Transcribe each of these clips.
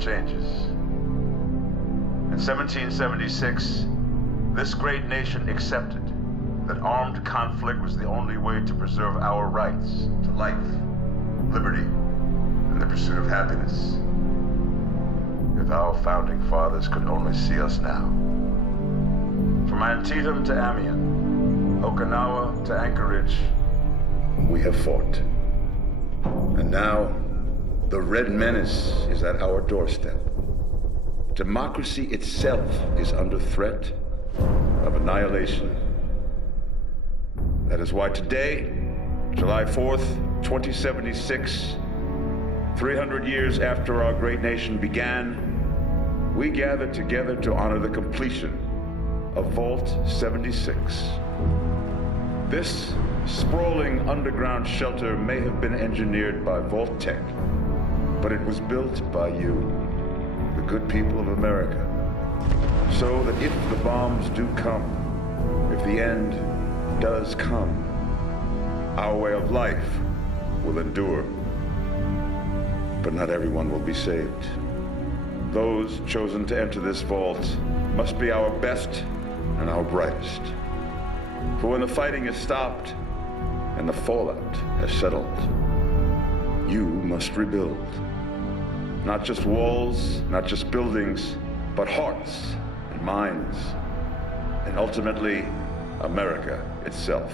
changes. In 1776, this great nation accepted that armed conflict was the only way to preserve our rights to life, liberty, and the pursuit of happiness. If our founding fathers could only see us now. From Antietam to Amiens, Okinawa to Anchorage, we have fought. And now, the Red Menace is at our doorstep. Democracy itself is under threat of annihilation. That is why today, July 4th, 2076, 300 years after our great nation began, we gather together to honor the completion of Vault 76. This sprawling underground shelter may have been engineered by Vault-Tec, but it was built by you, the good people of America, so that if the bombs do come, if the end does come, our way of life will endure. But not everyone will be saved. Those chosen to enter this vault must be our best and our brightest. For when the fighting is stopped and the fallout has settled, you must rebuild. Not just walls, not just buildings, but hearts and minds, and ultimately, America itself.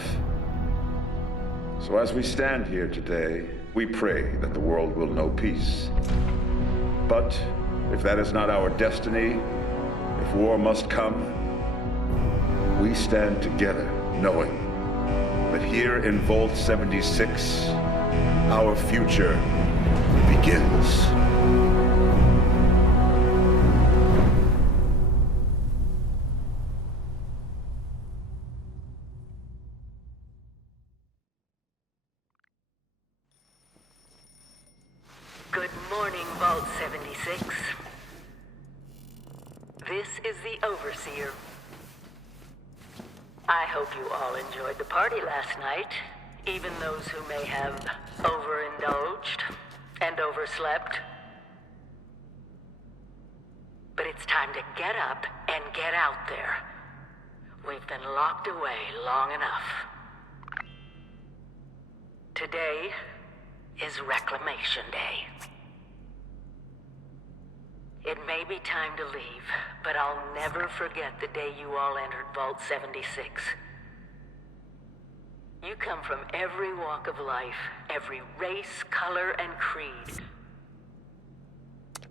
So as we stand here today, we pray that the world will know peace. But if that is not our destiny, if war must come, we stand together knowing that here in Vault 76, our future begins. Good morning, Vault 76. This is the Overseer. I hope you all enjoyed the party last night, even those who may have overindulged and overslept. But it's time to get up and get out there. We've been locked away long enough. Today is Reclamation Day. It may be time to leave, but I'll never forget the day you all entered Vault 76. You come from every walk of life, every race, color, and creed.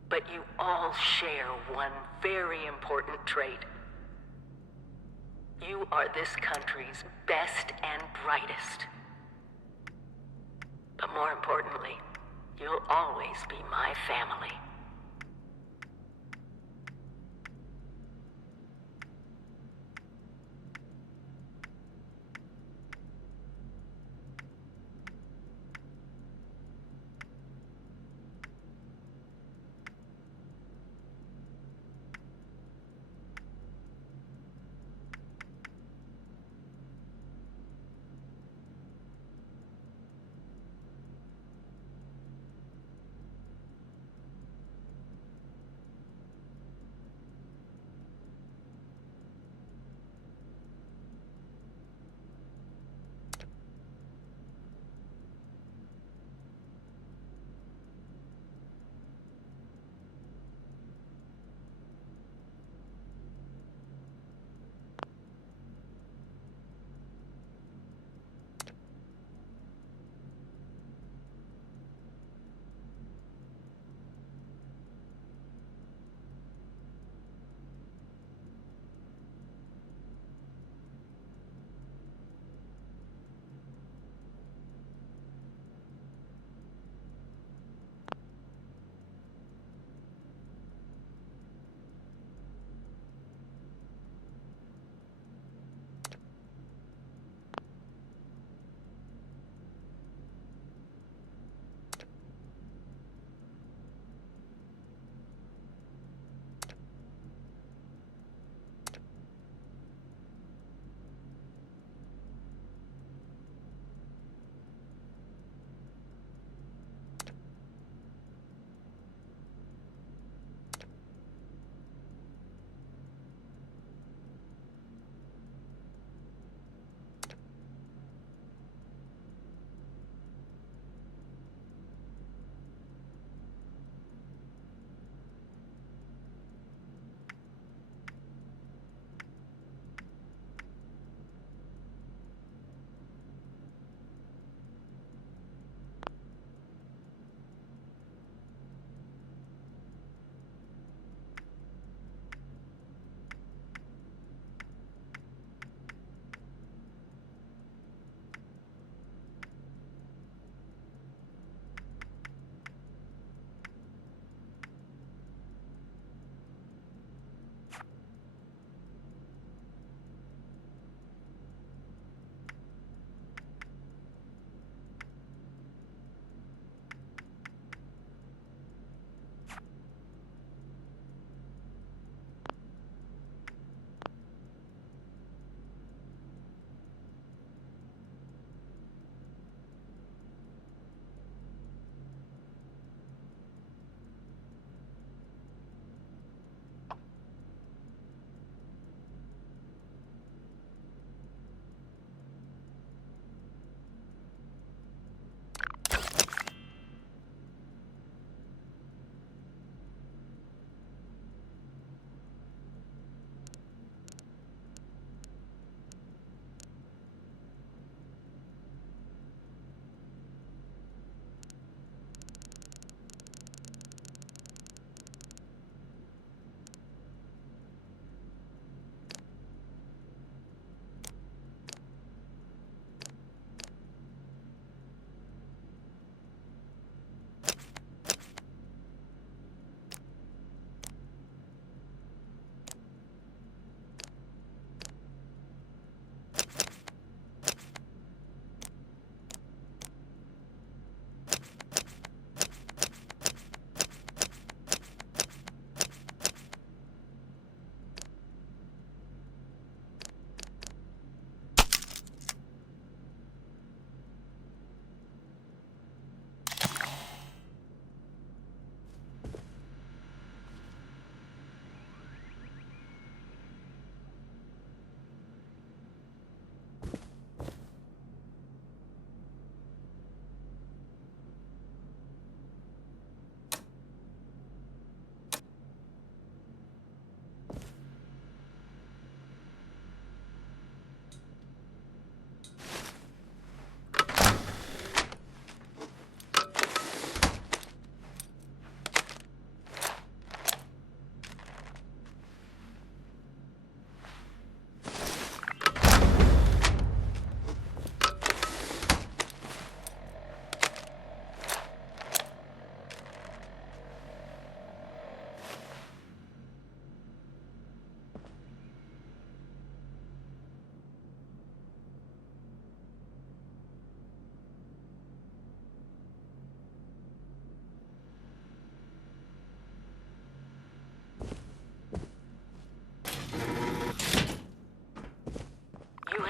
But you all share one very important trait. You are this country's best and brightest. But more importantly, you'll always be my family.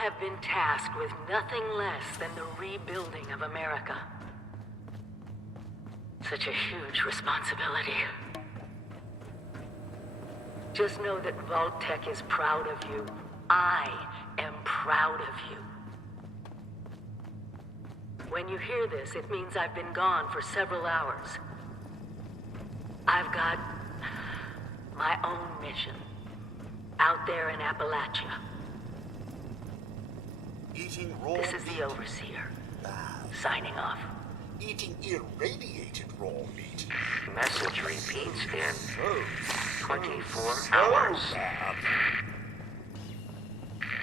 have been tasked with nothing less than the rebuilding of America. Such a huge responsibility. Just know that Vault-Tec is proud of you. I am proud of you. When you hear this, it means I've been gone for several hours. I've got my own mission out there in Appalachia. Eating raw This is meat. the Overseer, Bad. signing off. Eating irradiated raw meat. Message repeats in So 24 so hours. bad.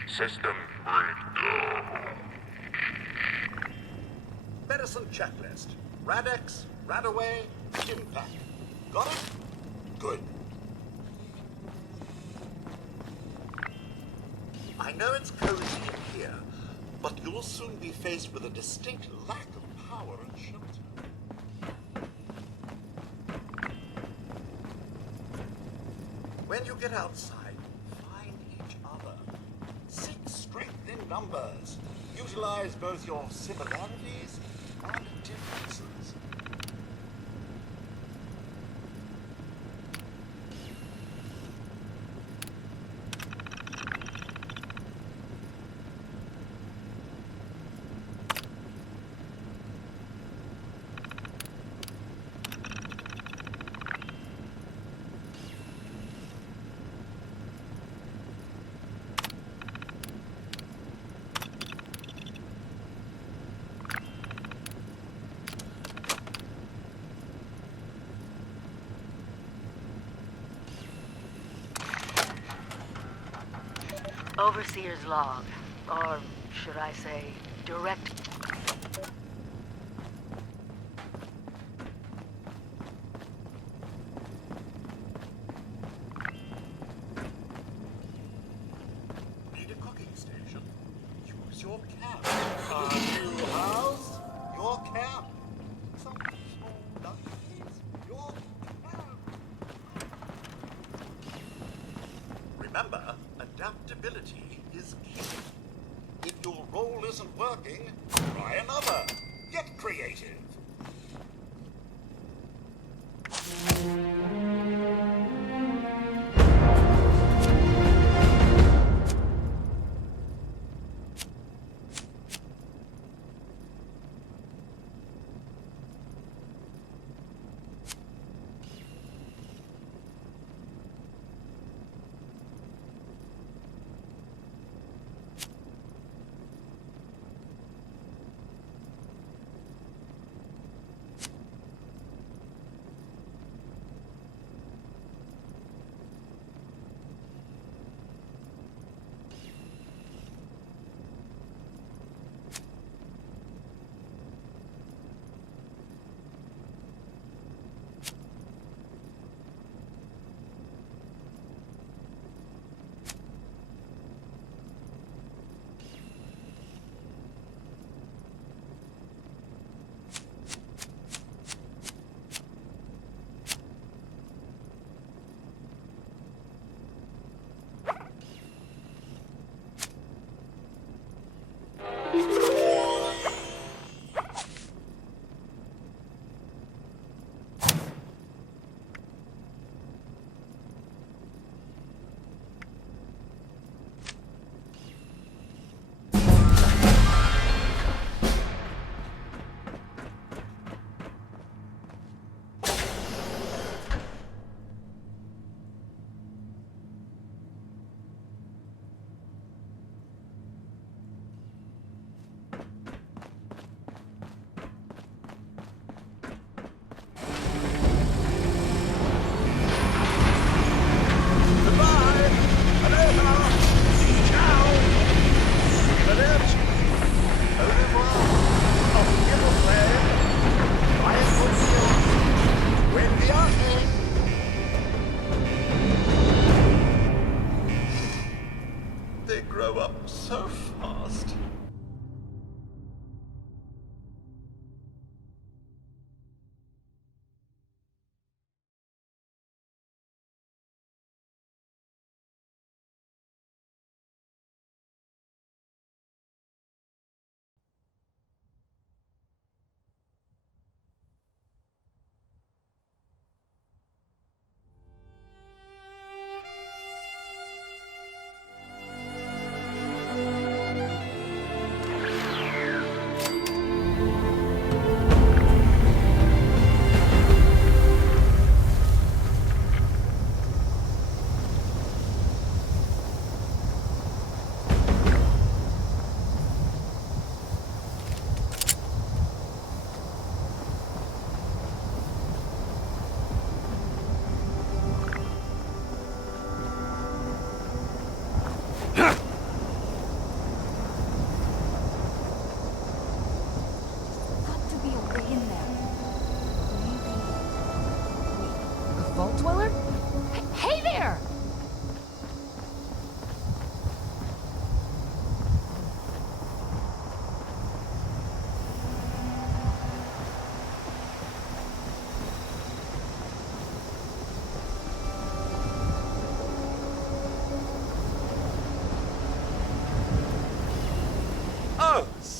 System breakdown. Medicine checklist. Radex, Radaway, Impact. Got it? Good. I know it's cozy in here, but you'll soon be faced with a distinct lack of power and shelter. When you get outside, find each other. Seek strength in numbers. Utilize both your similarities and differences. Overseer's log, or should I say, direct. Need a cooking station? Use your camp. A new house? Your camp. Some small duckies? Your camp. Remember, adaptability is key. If your role isn't working, try another. Get creative.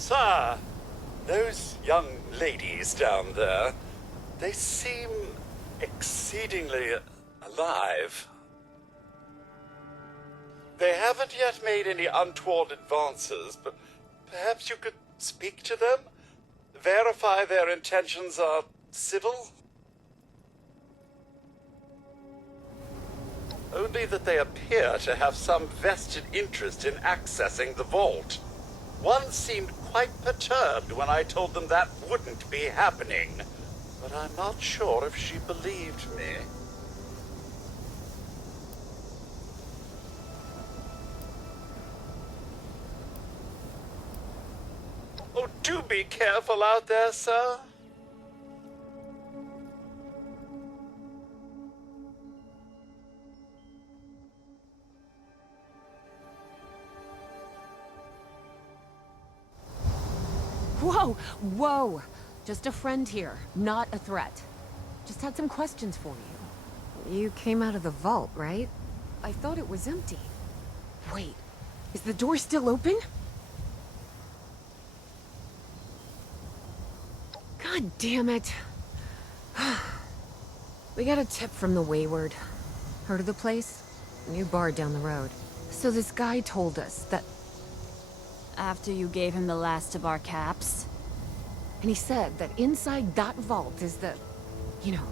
Sir, those young ladies down there, they seem exceedingly alive. They haven't yet made any untoward advances, but perhaps you could speak to them? Verify their intentions are civil? Only that they appear to have some vested interest in accessing the vault. One seemed quite perturbed when I told them that wouldn't be happening, but I'm not sure if she believed me. Oh, do be careful out there, sir. Whoa! Whoa! Just a friend here, not a threat. Just had some questions for you. You came out of the vault, right? I thought it was empty. Wait, is the door still open? God damn it. We got a tip from the Wayward. Heard of the place? New bar down the road. So this guy told us that... After you gave him the last of our caps? And he said that inside that vault is the... You know,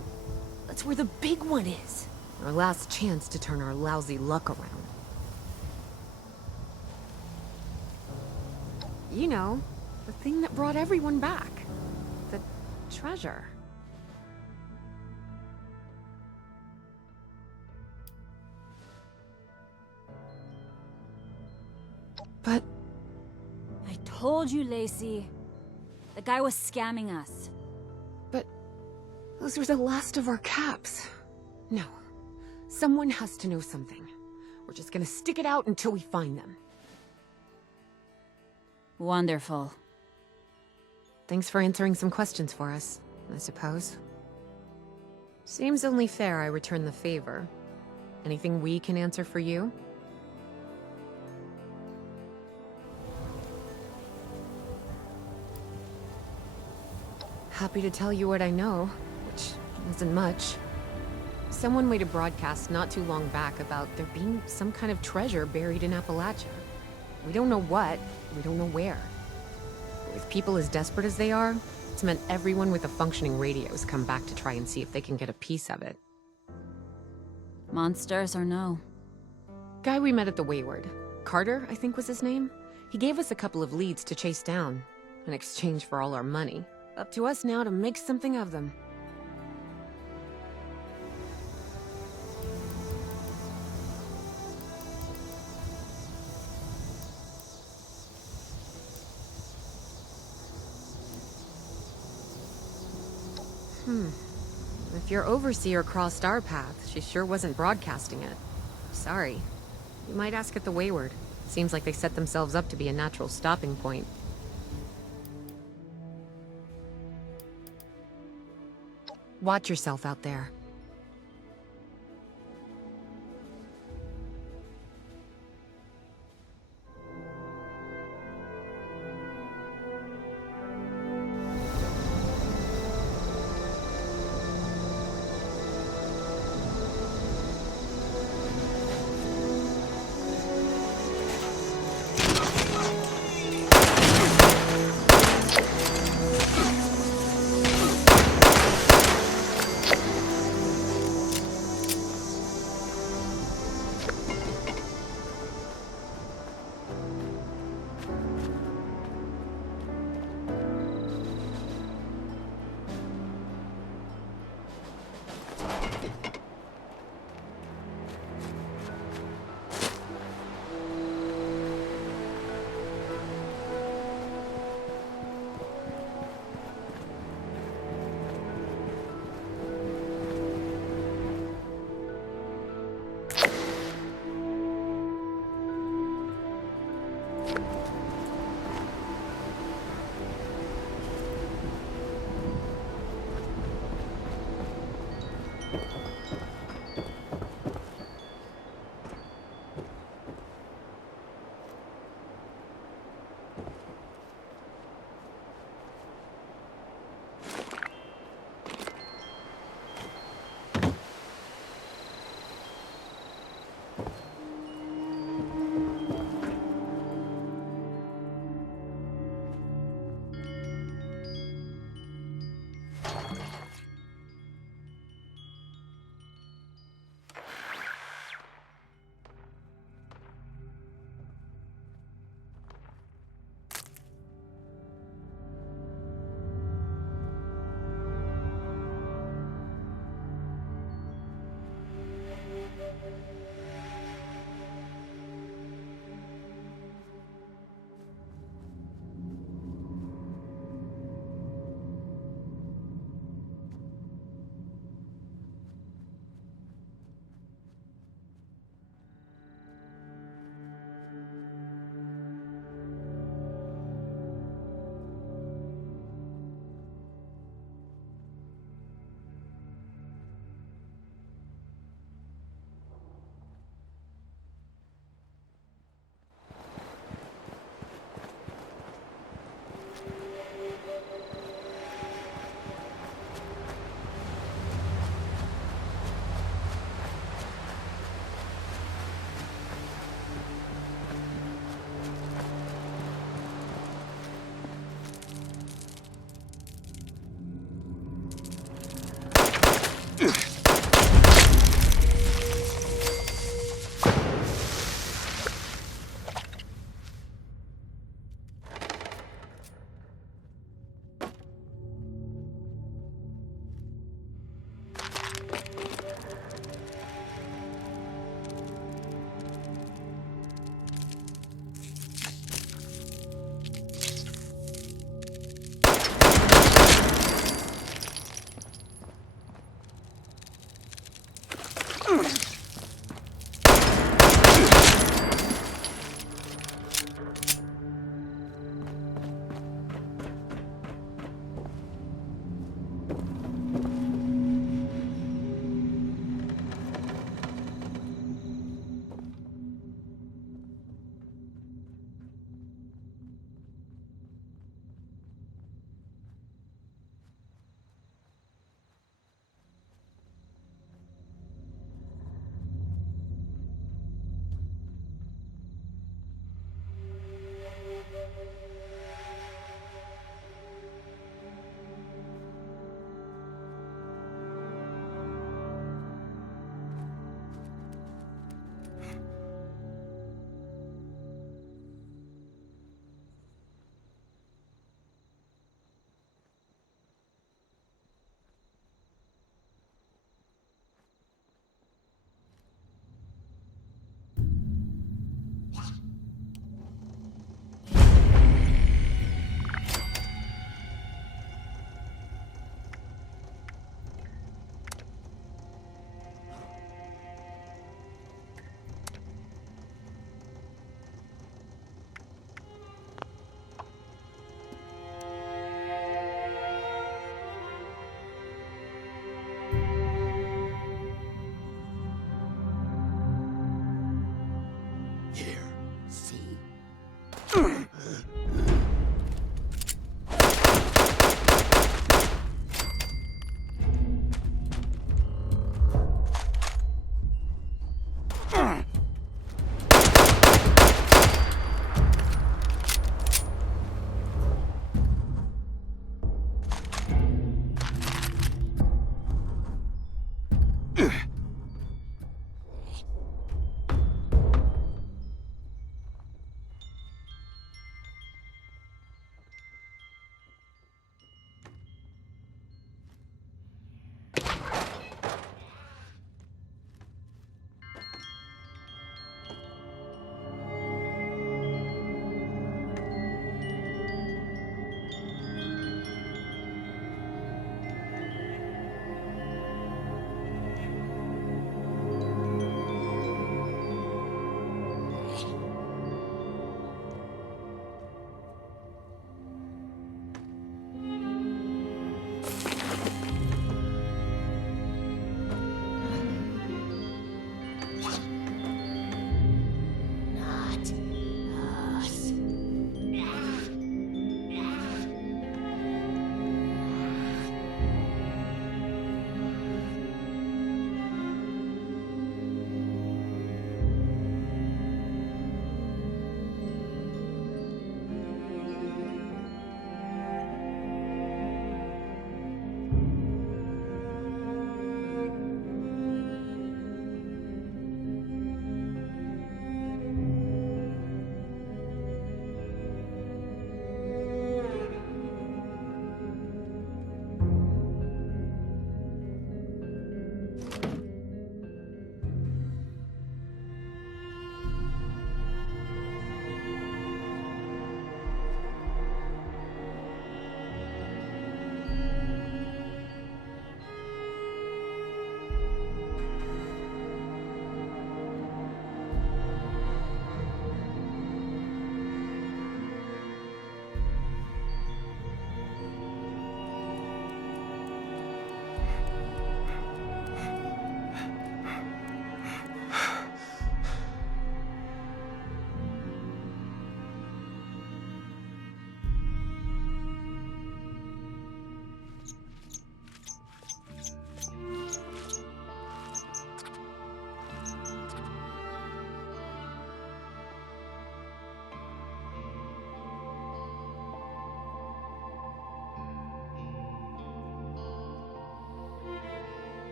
that's where the big one is. Our last chance to turn our lousy luck around. You know, the thing that brought everyone back. The treasure. But... I told you, Lacey. The guy was scamming us. But... those were the last of our caps. No. Someone has to know something. We're just gonna stick it out until we find them. Wonderful. Thanks for answering some questions for us, I suppose. Seems only fair I return the favor. Anything we can answer for you? Happy to tell you what I know, which isn't much. Someone made a broadcast not too long back about there being some kind of treasure buried in Appalachia. We don't know what, we don't know where. With people as desperate as they are, it's meant everyone with a functioning radio has come back to try and see if they can get a piece of it. Monsters or no? Guy we met at the Wayward. Carter, I think was his name. He gave us a couple of leads to chase down, in exchange for all our money. Up to us now to make something of them. If your overseer crossed our path, she sure wasn't broadcasting it. Sorry. You might ask at the Wayward. Seems like they set themselves up to be a natural stopping point. Watch yourself out there.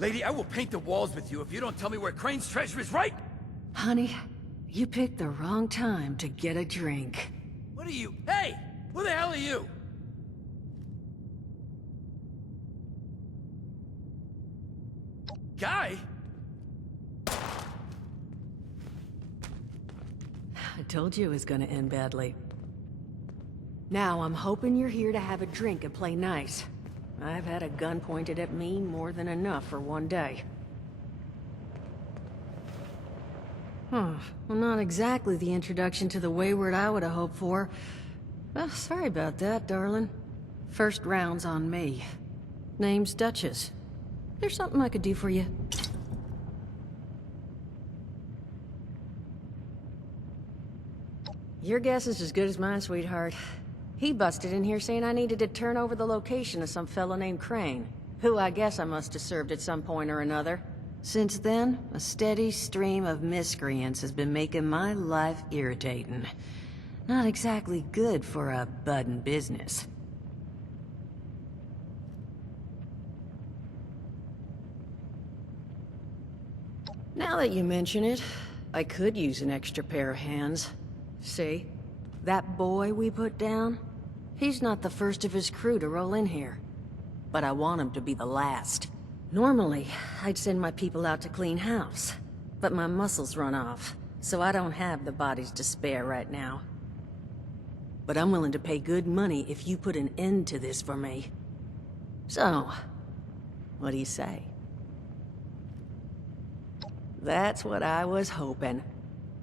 Lady, I will paint the walls with you if you don't tell me where Crane's treasure is, right? Honey, you picked the wrong time to get a drink. What are you? Hey! Who the hell are you? Guy? I told you it was gonna end badly. Now, I'm hoping you're here to have a drink and play nice. I've had a gun pointed at me more than enough for one day. Well, not exactly the introduction to the Wayward I would have hoped for. Well, sorry about that, darling. First round's on me. Name's Duchess. There's something I could do for you. Your guess is as good as mine, sweetheart. He busted in here saying I needed to turn over the location of some fellow named Crane, who I guess I must have served at some point or another. Since then, a steady stream of miscreants has been making my life irritating. Not exactly good for a budding business. Now that you mention it, I could use an extra pair of hands. See? That boy we put down? He's not the first of his crew to roll in here. But I want him to be the last. Normally, I'd send my people out to clean house. But my muscles run off, so I don't have the bodies to spare right now. But I'm willing to pay good money if you put an end to this for me. So, what do you say? That's what I was hoping.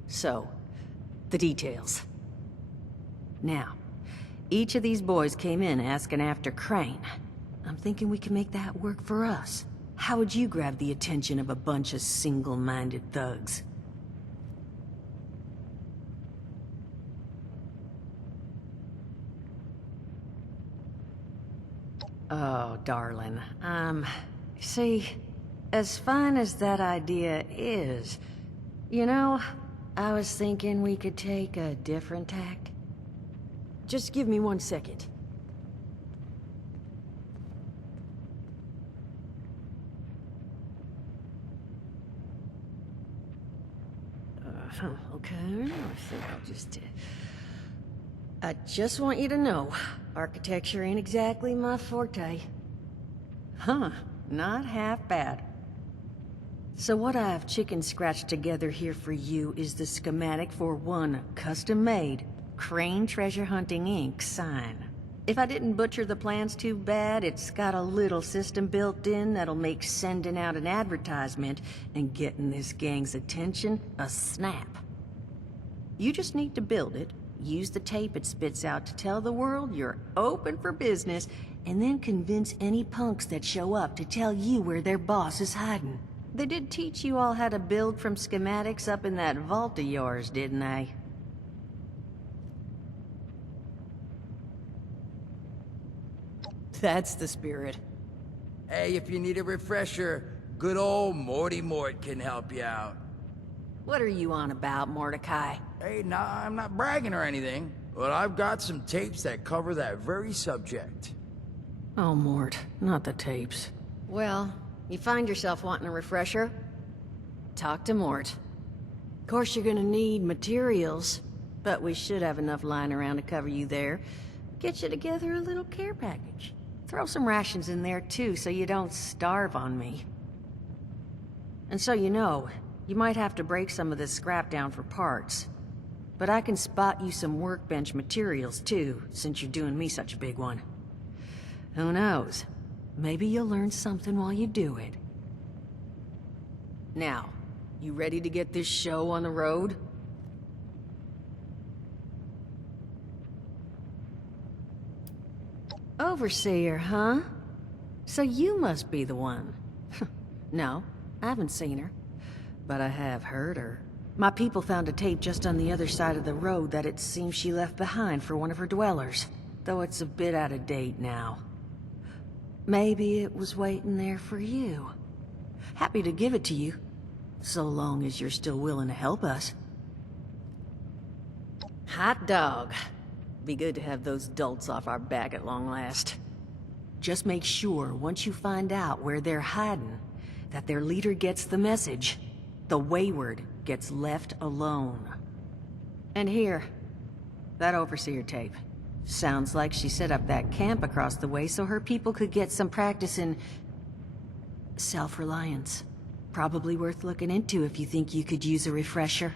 So, the details. Now, each of these boys came in asking after Crane. I'm thinking we can make that work for us. How would you grab the attention of a bunch of single-minded thugs? Oh, darling, see, as fine as that idea is, you know, I was thinking we could take a different tack. Just give me 1 second. Okay, I think I'll just... I just want you to know, architecture ain't exactly my forte. Huh, not half bad. So what I've chicken scratched together here for you is the schematic for one custom-made Crane Treasure Hunting Inc. sign. If I didn't butcher the plans too bad, it's got a little system built in that'll make sending out an advertisement and getting this gang's attention a snap. You just need to build it, use the tape it spits out to tell the world you're open for business, and then convince any punks that show up to tell you where their boss is hiding. They did teach you all how to build from schematics up in that vault of yours, didn't they? That's the spirit. Hey, if you need a refresher, good old Morty Mort can help you out. What are you on about, Mordecai? Hey, nah, I'm not bragging or anything, but I've got some tapes that cover that very subject. Oh, Mort, not the tapes. Well, you find yourself wanting a refresher? Talk to Mort. Of course, you're gonna need materials, but we should have enough lying around to cover you there. Get you together a little care package. Throw some rations in there, too, so you don't starve on me. And so you know, you might have to break some of this scrap down for parts. But I can spot you some workbench materials, too, since you're doing me such a big one. Who knows? Maybe you'll learn something while you do it. Now, you ready to get this show on the road? Overseer, huh? So you must be the one. No, I haven't seen her. But I have heard her. My people found a tape just on the other side of the road that it seems she left behind for one of her dwellers. Though it's a bit out of date now. Maybe it was waiting there for you. Happy to give it to you. So long as you're still willing to help us. Hot dog. Be good to have those dolts off our back at long last. Just make sure, once you find out where they're hiding, that their leader gets the message. The wayward gets left alone. And here, that overseer tape. Sounds like she set up that camp across the way so her people could get some practice in self-reliance. Probably worth looking into if you think you could use a refresher.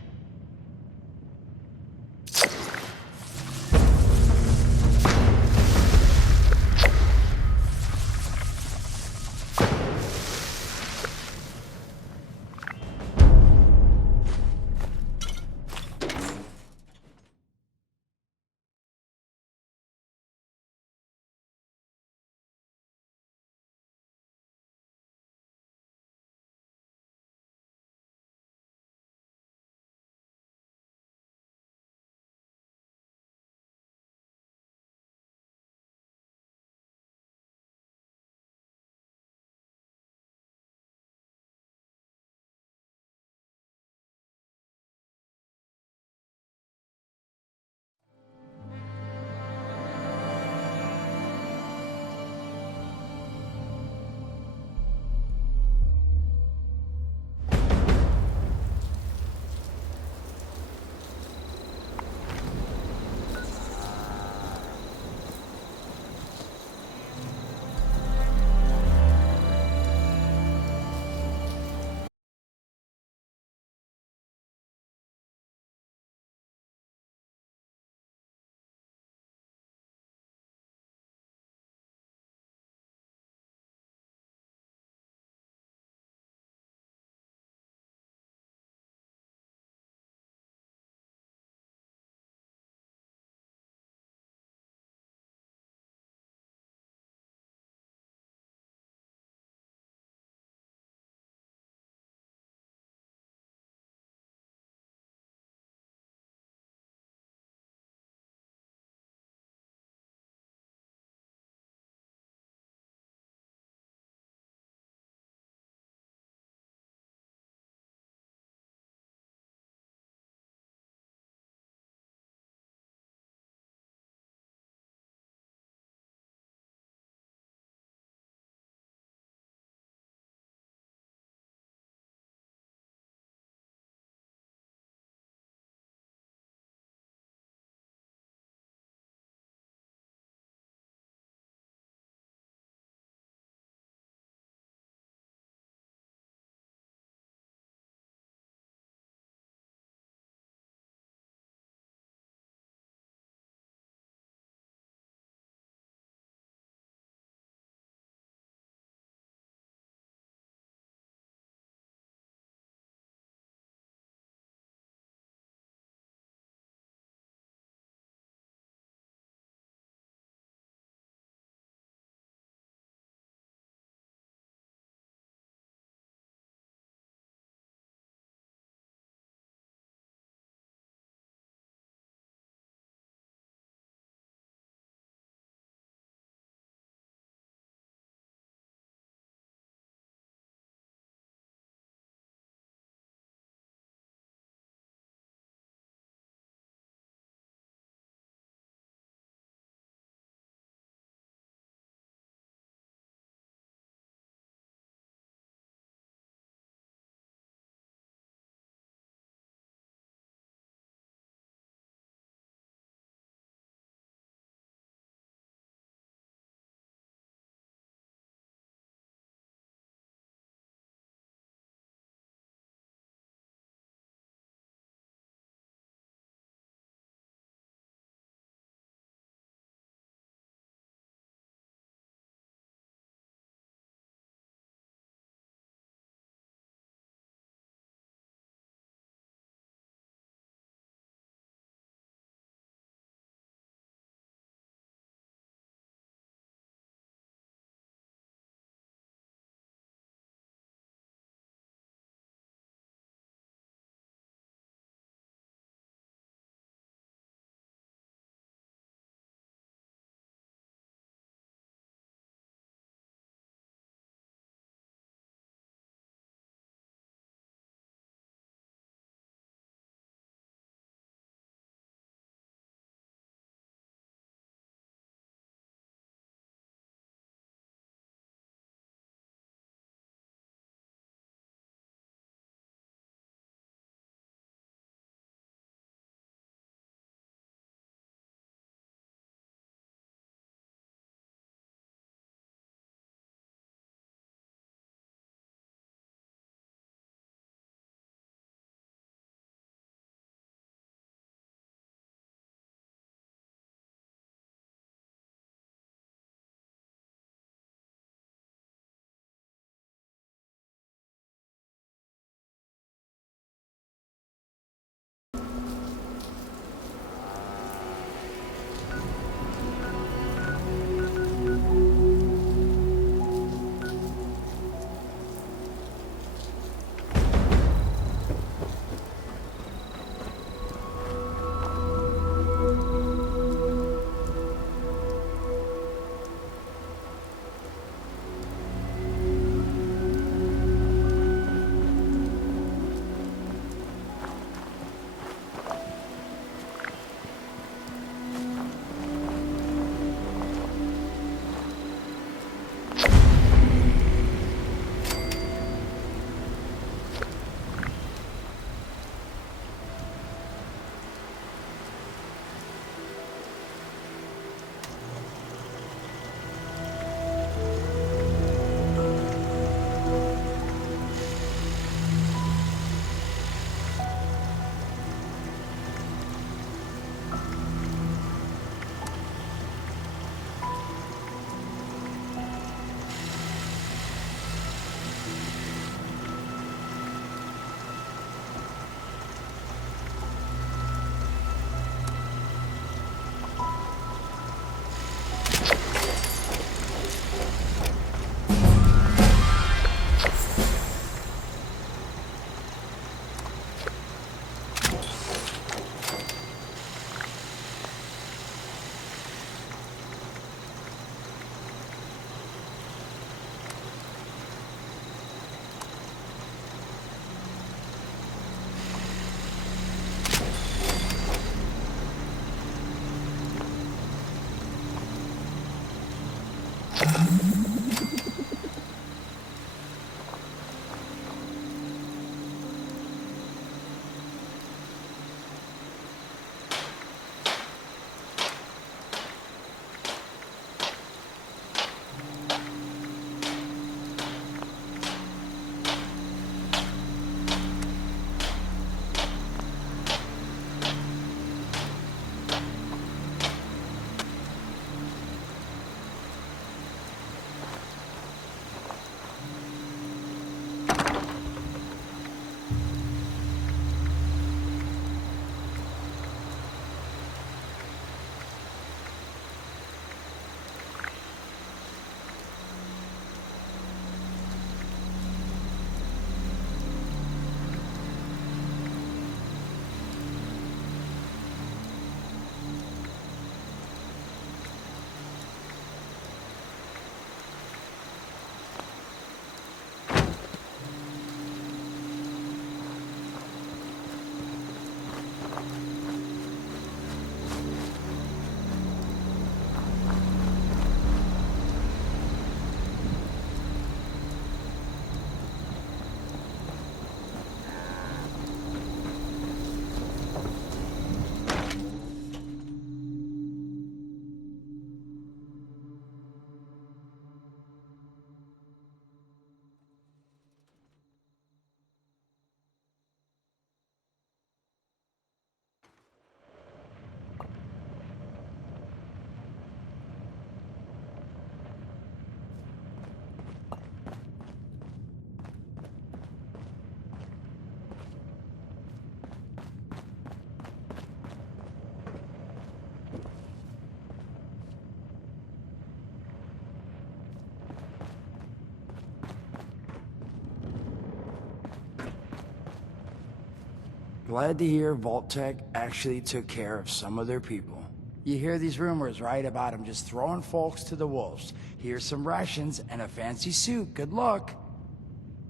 glad to hear Vault-Tec actually took care of some of their people. You hear these rumors, right, about them just throwing folks to the wolves. Here's some rations and a fancy suit. Good luck.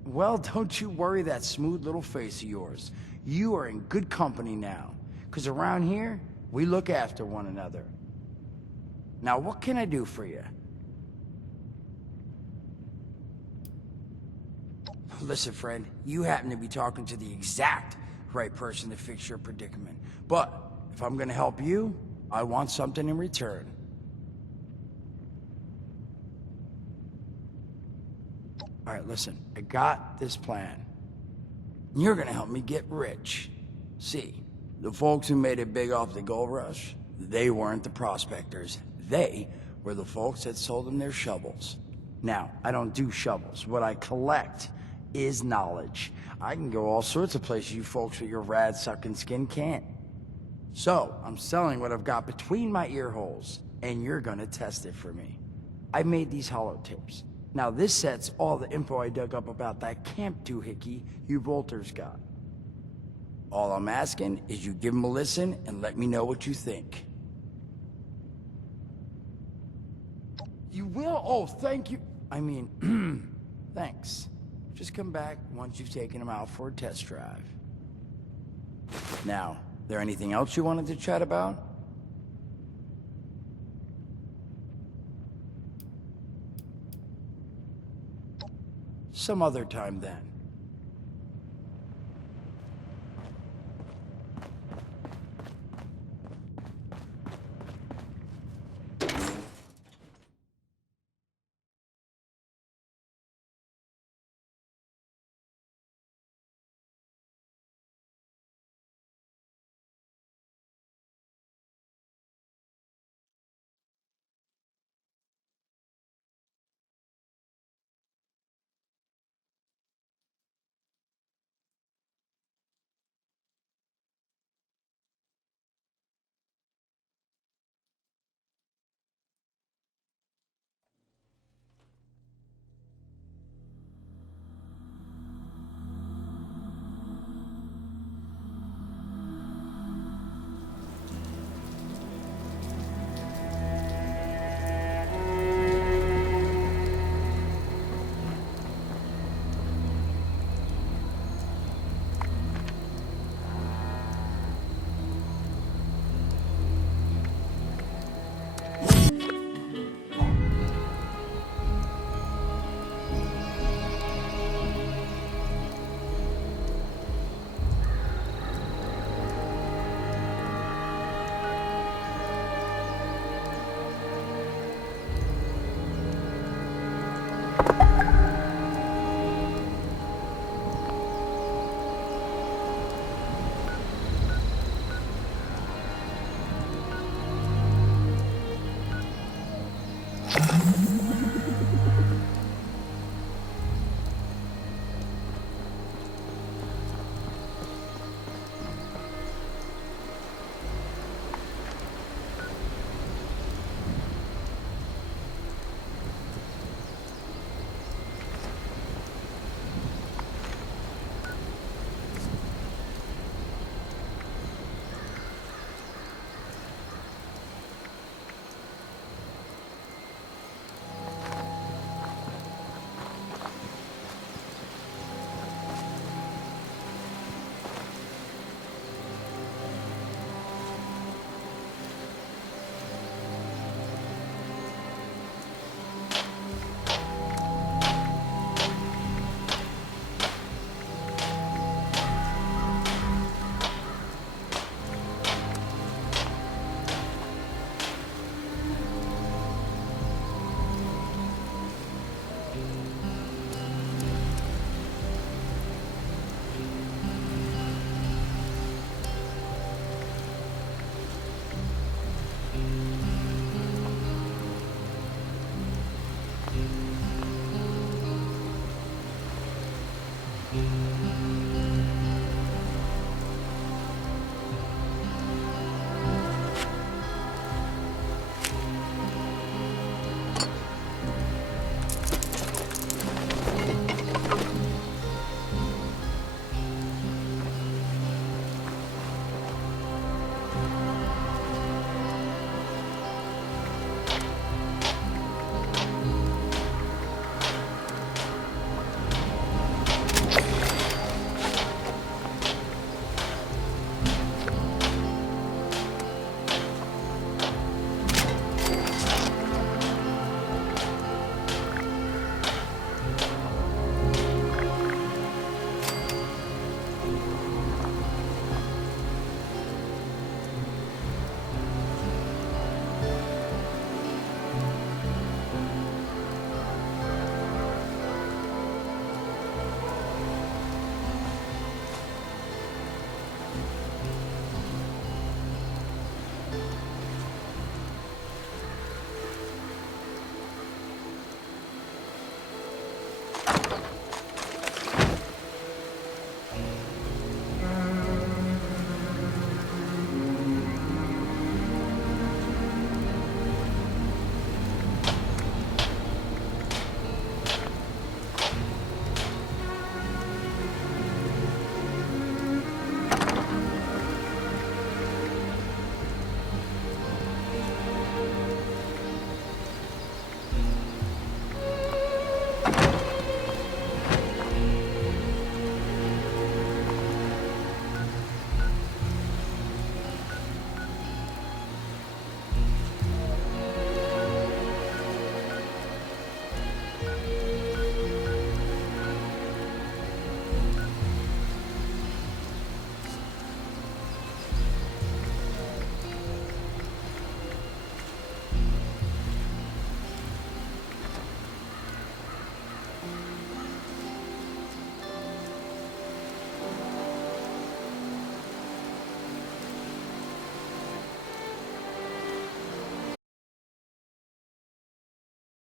Well, don't you worry that smooth little face of yours. You are in good company now. 'Cause around here, we look after one another. Now, what can I do for you? Listen, friend, you happen to be talking to the exact right person to fix your predicament. But if I'm gonna help you, I want something in return. All right, listen, I got this plan. You're gonna help me get rich. See, the folks who made it big off the gold rush, they weren't the prospectors. They were the folks that sold them their shovels. Now, I don't do shovels. What I collect is knowledge. I can go all sorts of places you folks with your rad-sucking skin can't. So, I'm selling what I've got between my ear holes, and you're gonna test it for me. I made these holotapes. Now, this set's all the info I dug up about that camp doohickey you Volters got. All I'm asking is you give them a listen and let me know what you think. You will? Oh, thank you. I mean, thanks. Just come back once you've taken them out for a test drive. Now, there anything else you wanted to chat about? Some other time then.